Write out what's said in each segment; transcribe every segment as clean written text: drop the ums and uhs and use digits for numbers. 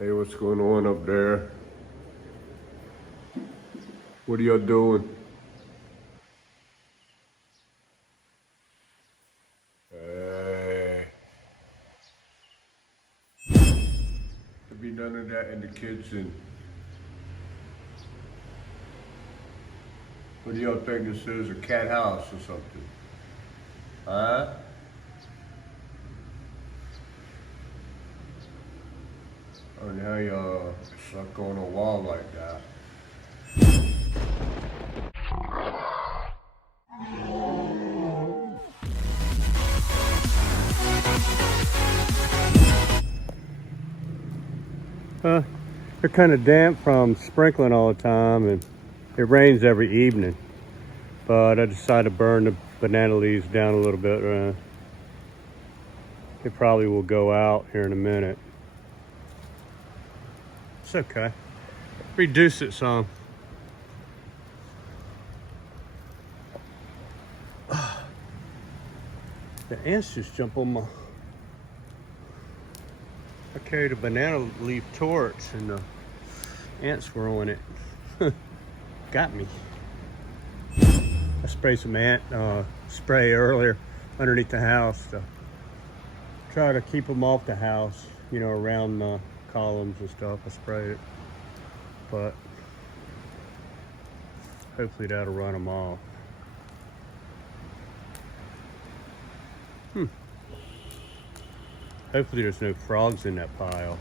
Hey, what's going on up there? What are y'all doing? Hey. There'll be none of that in the kitchen. What do y'all think this is? A cat house or something? Huh? Oh, now y'all stuck on a wall like that. They're kind of damp from sprinkling all the time, and it rains every evening. But I decided to burn the banana leaves down a little bit. It probably will go out here in a minute. It's okay. Reduce it some. The ants just jump on my... I carried a banana leaf torch and the ants were on it. Got me. I sprayed some ant spray earlier underneath the house to try to keep them off the house, you know, around the columns and stuff. I sprayed it, but hopefully that'll run them off. Hopefully there's no frogs in that pile.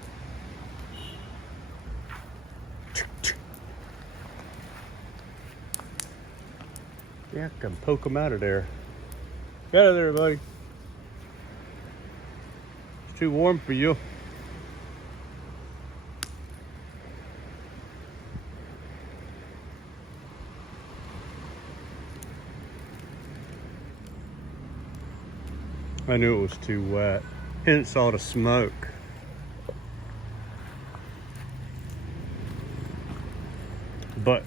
Yeah, I can poke them out of there. Get out of there, buddy. It's too warm for you. I knew it was too wet. Hence all the smoke. But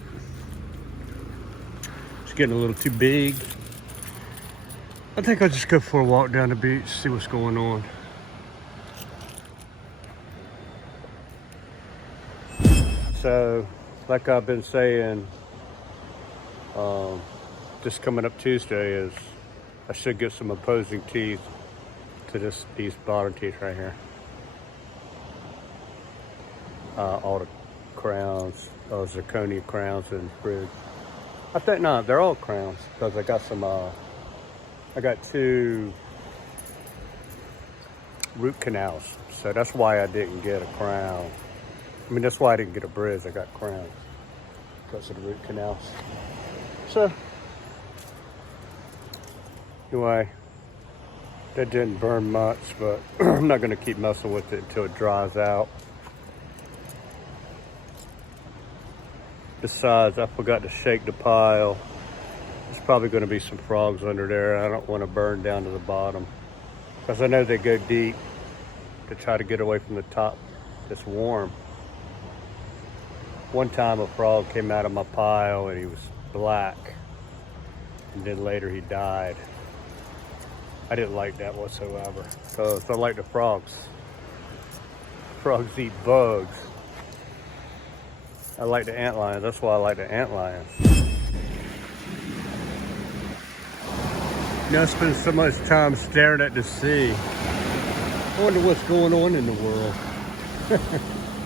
it's getting a little too big. I think I'll just go for a walk down the beach, see what's going on. So, like I've been saying, this coming up Tuesday is I should get some opposing teeth to these bottom teeth right here. All the crowns, zirconia crowns and bridge. I think no, they're all crowns because I got some. I got 2 root canals, so that's why I didn't get a crown. I mean, that's why I didn't get a bridge. I got crowns because of the root canals. So anyway, that didn't burn much, but I'm not going to keep messing with it until it dries out. Besides, I forgot to shake the pile. There's probably going to be some frogs under there. I don't want to burn down to the bottom because I know they go deep to try to get away from the top that's warm. One time a frog came out of my pile and he was black, and then later he died. I didn't like that whatsoever because I like the frogs. Frogs eat bugs. I like the antlions. That's why I like the antlions. You know, I spend so much time staring at the sea. I wonder what's going on in the world.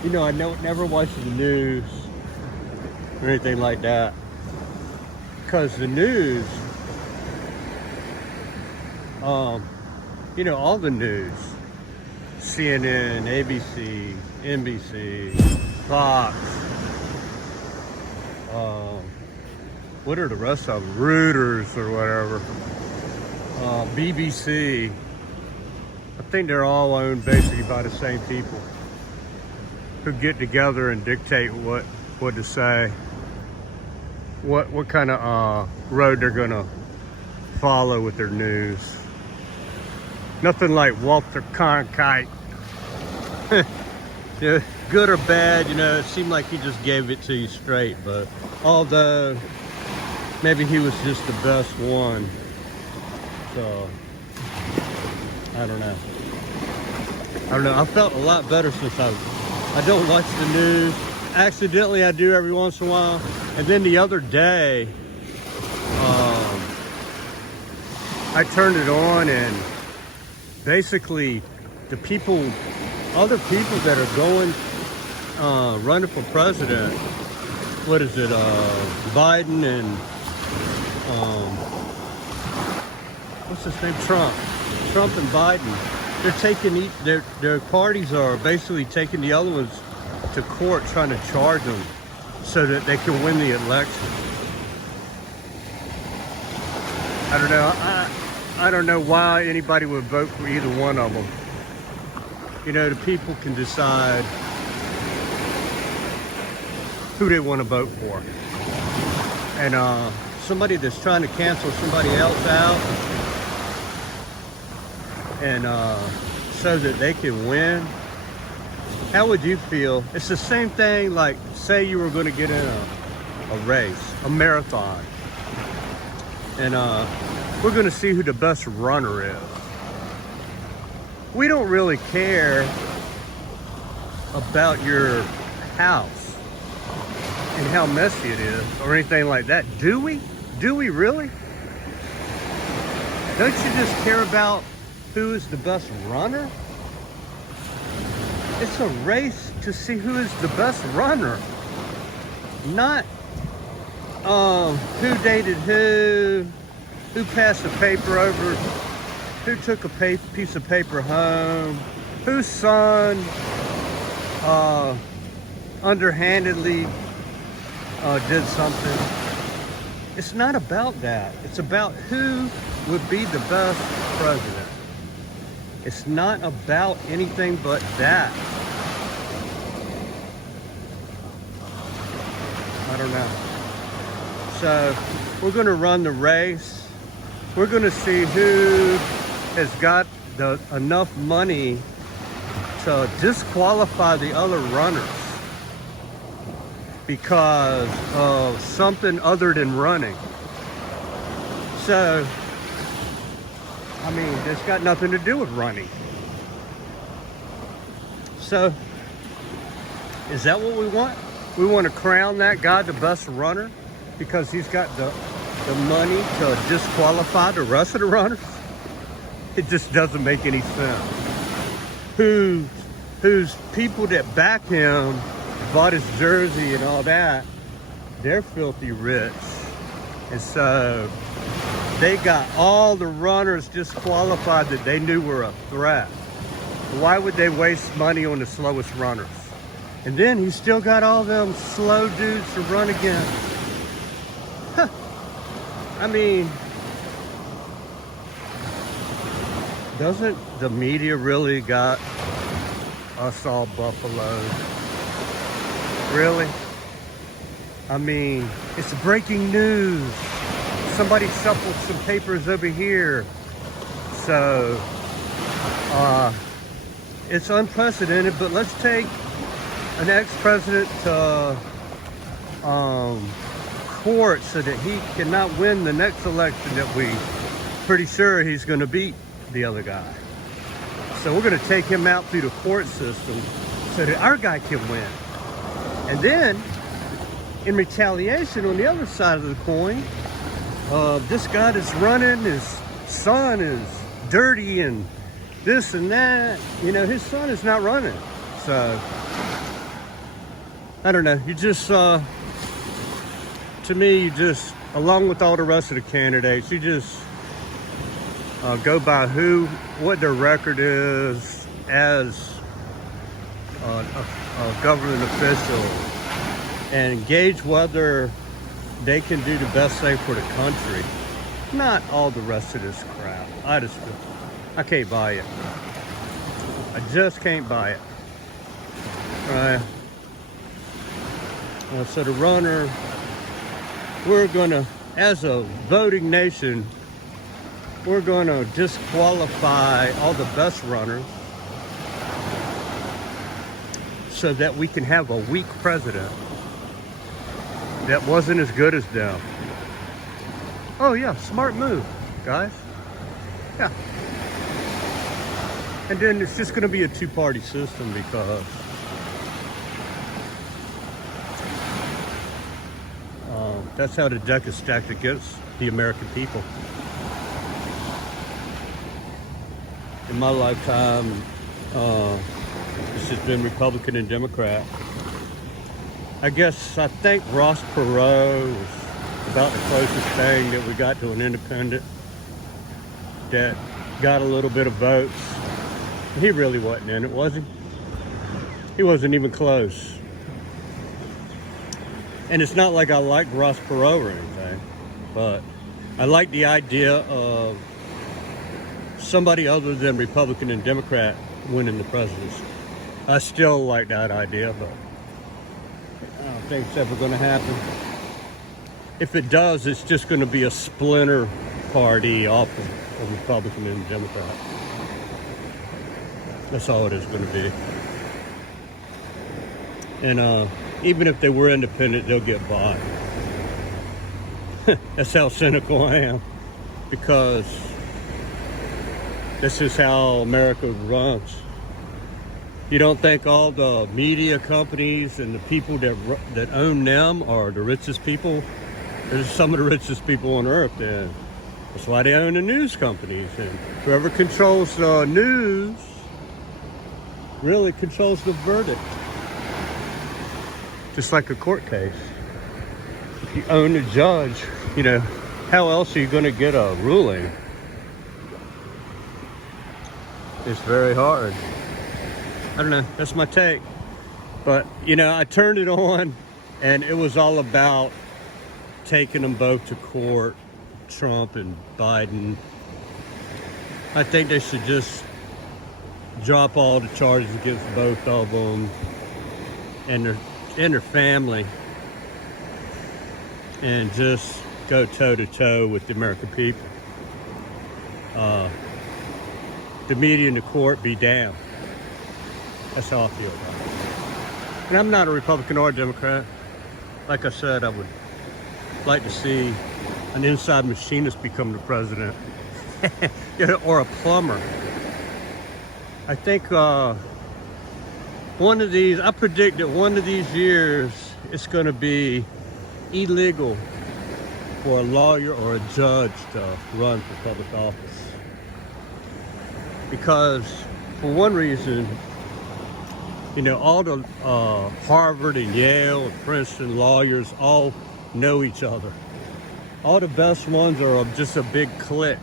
You know, I never watch the news or anything like that. Because the news, you know, all the news, CNN, ABC, NBC, Fox, what are the rest of them? Reuters or whatever. BBC. I think they're all owned basically by the same people who get together and dictate what to say, what kind of road they're gonna follow with their news. Nothing like Walter Cronkite. Yeah, good or bad, you know, it seemed like he just gave it to you straight, but although maybe he was just the best one. So I don't know. I felt a lot better since I I don't watch the news. Accidentally, I do every once in a while. And then the other day, I turned it on, and basically the people, other people that are going, running for president, what is it, Biden and, what's his name, Trump and Biden, they're taking, their parties are basically taking the other ones to court, trying to charge them so that they can win the election. I don't know. I don't know why anybody would vote for either one of them. You know, the people can decide who they want to vote for. And somebody that's trying to cancel somebody else out and so that they can win, how would you feel? It's the same thing like, say you were going to get in a race, a marathon, and we're going to see who the best runner is. We don't really care about your house and how messy it is or anything like that, do we? Do we really? Don't you just care about who is the best runner? It's a race to see who is the best runner, not who dated who passed the paper over, who took a piece of paper home, whose son underhandedly did something. It's not about that. It's about who would be the best president. It's not about anything but that. I don't know. So we're going to run the race. We're going to see who has got enough money to disqualify the other runners because of something other than running. So, I mean, it's got nothing to do with running. So, is that what we want? We want to crown that guy the best runner because he's got the money to disqualify the rest of the runners? It just doesn't make any sense. Whose people that back him, bought his jersey and all that, they're filthy rich. And so they got all the runners disqualified that they knew were a threat. Why would they waste money on the slowest runners? And then he still got all them slow dudes to run against. Huh. I mean, doesn't the media really got us all buffaloed? Really? I mean, it's breaking news. Somebody shuffled some papers over here. So, it's unprecedented, but let's take an ex-president to court so that he cannot win the next election that we pretty sure he's going to beat the other guy. So we're going to take him out through the court system so that our guy can win. And then, in retaliation, on the other side of the coin, this guy that's running, his son is dirty and this and that. You know, his son is not running. So, I don't know. You just, to me, you just, along with all the rest of the candidates, you just go by what their record is as a government official and gauge whether they can do the best thing for the country. Not all the rest of this crap. I can't buy it. I just can't buy it. So the runner, we're gonna, as a voting nation, we're gonna disqualify all the best runners so that we can have a weak president that wasn't as good as them. Oh yeah, smart move, guys. Yeah. And then it's just gonna be a two-party system because That's how the deck is stacked against the American people. In my lifetime, this has been Republican and Democrat. I think Ross Perot was about the closest thing that we got to an independent that got a little bit of votes. He really wasn't in it, was he? He wasn't even close. And it's not like I like Ross Perot or anything, but I like the idea of somebody other than Republican and Democrat winning the presidency. I still like that idea, but I don't think it's ever going to happen. If it does, it's just going to be a splinter party off of Republican and Democrat. That's all it is going to be. And even if they were independent, they'll get by. That's how cynical I am, because this is how America runs. You don't think all the media companies and the people that own them are the richest people? They're some of the richest people on earth, and that's why they own the news companies. And whoever controls the news really controls the verdict. Just like a court case. If you own the judge, how else are you going to get a ruling? It's very hard. I don't know. That's my take. But, I turned it on, and it was all about taking them both to court, Trump and Biden. I think they should just drop all the charges against both of them and their family, and just go toe-to-toe with the American people. The media and the court be damned. That's how I feel about it. And I'm not a Republican or a Democrat. Like I said, I would like to see an inside machinist become the president. Or a plumber. I think I predict that one of these years it's going to be illegal for a lawyer or a judge to run for public office. Because for one reason, all the Harvard and Yale and Princeton lawyers all know each other. All the best ones are just a big clique.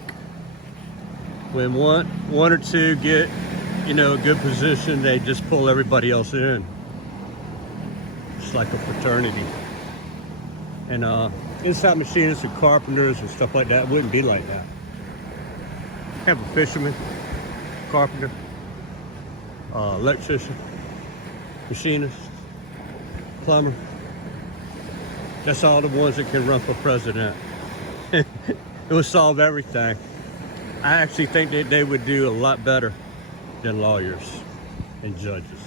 When one or two get, a good position, they just pull everybody else in. It's like a fraternity. And inside machinists and carpenters and stuff like that wouldn't be like that. Have a fisherman, carpenter, electrician, machinist, plumber. That's all the ones that can run for president. It would solve everything. I actually think that they would do a lot better than lawyers and judges.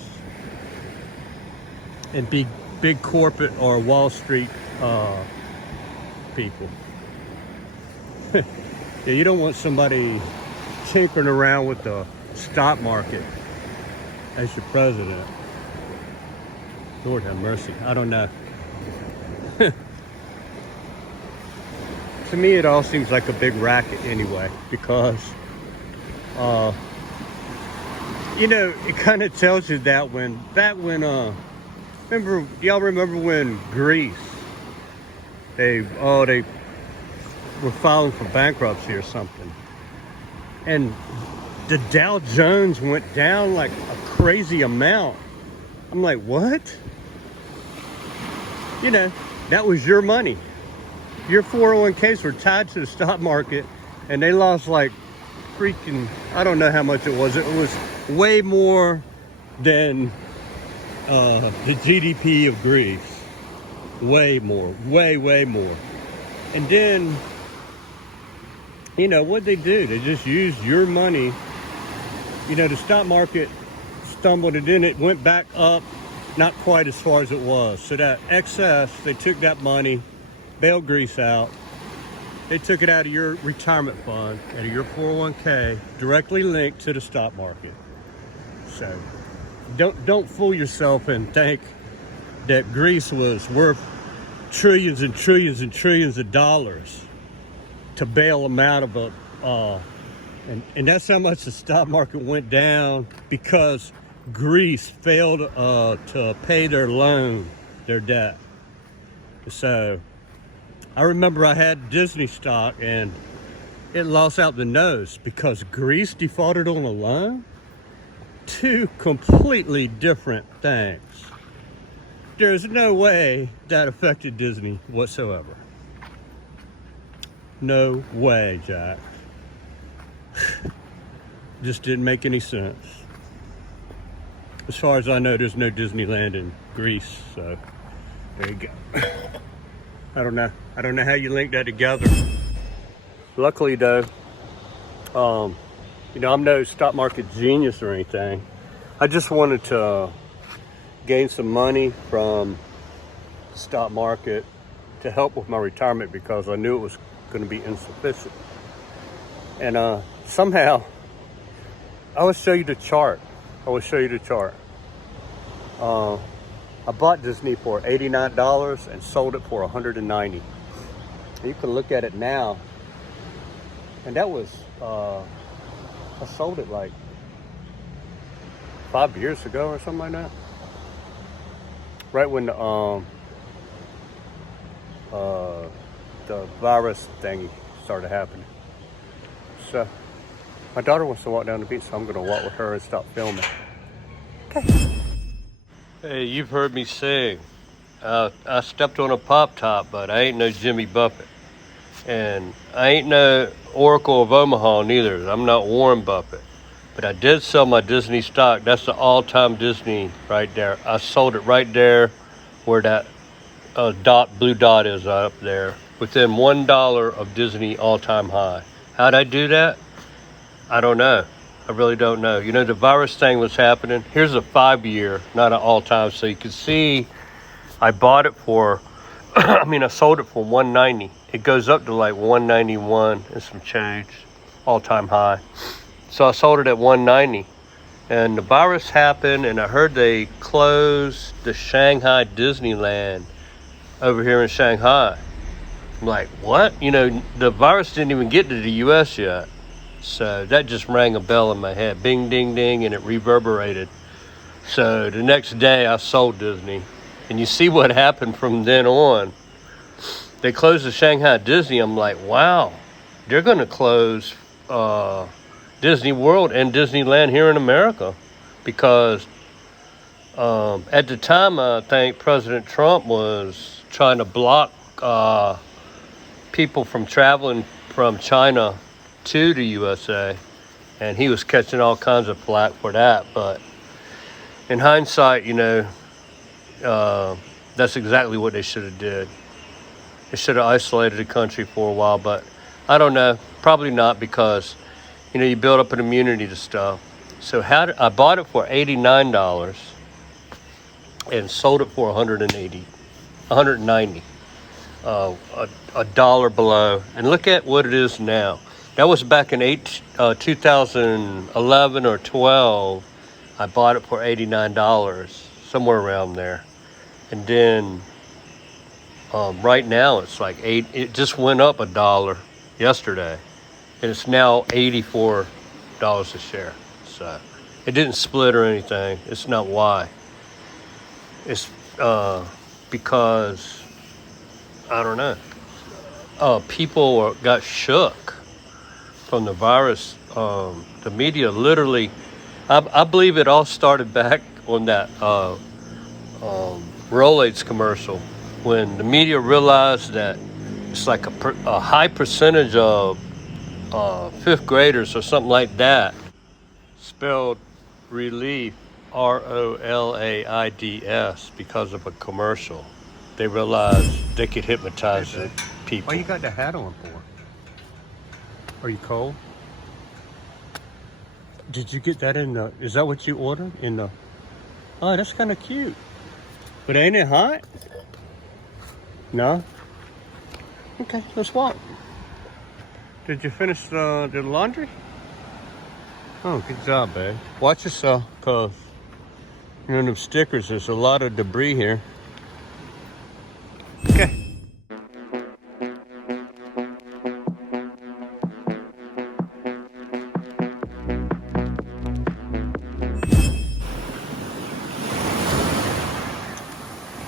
And big corporate or Wall Street people. Yeah, you don't want somebody tinkering around with the stock market as your president. Lord have mercy. I don't know. To me, it all seems like a big racket anyway, because, it kind of tells you that y'all remember when Greece, they were filing for bankruptcy or something, and the Dow Jones went down like a crazy amount. I'm like, what? That was your money. Your 401ks were tied to the stock market, and they lost like freaking, I don't know how much it was. It was way more than the GDP of Greece. Way more, way more. And then, what'd they do? They just used your money. The stock market stumbled, and then it went back up, not quite as far as it was. So that excess, they took that money, bailed Greece out. They took it out of your retirement fund, out of your 401k, directly linked to the stock market. So don't fool yourself and think that Greece was worth trillions and trillions and trillions of dollars to bail them out of a, and that's how much the stock market went down because Greece failed to pay their loan, their debt. So I remember I had Disney stock and it lost out the nose because Greece defaulted on a loan. Two completely different things. There's no way that affected Disney whatsoever. No way, Jack. Just didn't make any sense. As far as I know, there's no Disneyland in Greece, so there you go. I don't know how you link that together. Luckily though, you know, I'm no stock market genius or anything. I just wanted to gain some money from the stock market to help with my retirement because I knew it was going to be insufficient. And somehow, I will show you the chart. I bought Disney for $89 and sold it for $190. You can look at it now, and that was I sold it like 5 years ago or something like that. Right when the virus thingy started happening. So my daughter wants to walk down the beach, so I'm going to walk with her and stop filming. Okay. Hey, you've heard me sing. I stepped on a pop top, but I ain't no Jimmy Buffett. And I ain't no Oracle of Omaha neither. I'm not Warren Buffett. But I did sell my Disney stock. That's the all-time Disney right there. I sold it right there where that blue dot is up there. Within $1 of Disney all-time high. How'd I do that? I don't know. I really don't know. You know, the virus thing was happening. Here's a 5-year, not an all-time. So you can see I bought it for, I sold it for $190. It goes up to like $191 and some change, all-time high. So I sold it at $190. And the virus happened, and I heard they closed the Shanghai Disneyland over here in Shanghai. I'm like, what? You know, the virus didn't even get to the U.S. yet. So that just rang a bell in my head. Bing, ding, ding, and it reverberated. So the next day I sold Disney. And you see what happened from then on. They closed the Shanghai Disney. I'm like, wow, they're going to close Disney World and Disneyland here in America. Because at the time, I think President Trump was trying to block people from traveling from China to the USA, and he was catching all kinds of flack for that. But in hindsight, you know, that's exactly what they should have did. They should have isolated the country for a while, but I don't know, probably not, because you know, you build up an immunity to stuff. So I bought it for $89 and sold it for $190, a dollar below. And look at what it is now. That was back in 2011 or 12. I bought it for $89, somewhere around there. And then right now it's like it just went up $1 yesterday. And it's now $84 a share. So it didn't split or anything. It's not why. It's because, I don't know, people got shook from the virus. The media literally, I believe it all started back on that Rolex commercial, when the media realized that it's like a high percentage of fifth graders or something like that spelled relief ROLAIDS because of a commercial. They realized they could hypnotize the people. Why you got the hat on for? Are you cold? Did you get that in the, is that what you ordered in the, oh, that's kind of cute. But ain't it hot? No? Okay, let's walk. Did you finish the laundry? Oh, good job, babe. Watch yourself, cause you know them stickers, there's a lot of debris here. Okay.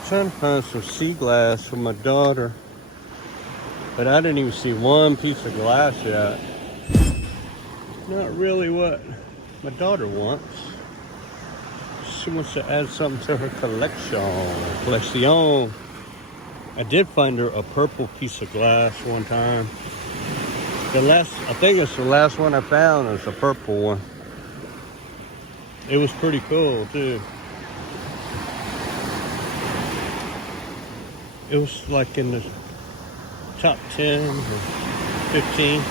trying to find some sea glass for my daughter, but I didn't even see one piece of glass yet. Not really what my daughter wants. She wants to add something to her collection. I did find her a purple piece of glass one time. I think it's the last one I found is a purple one. It was pretty cool too. It was like in the top 10 or 15.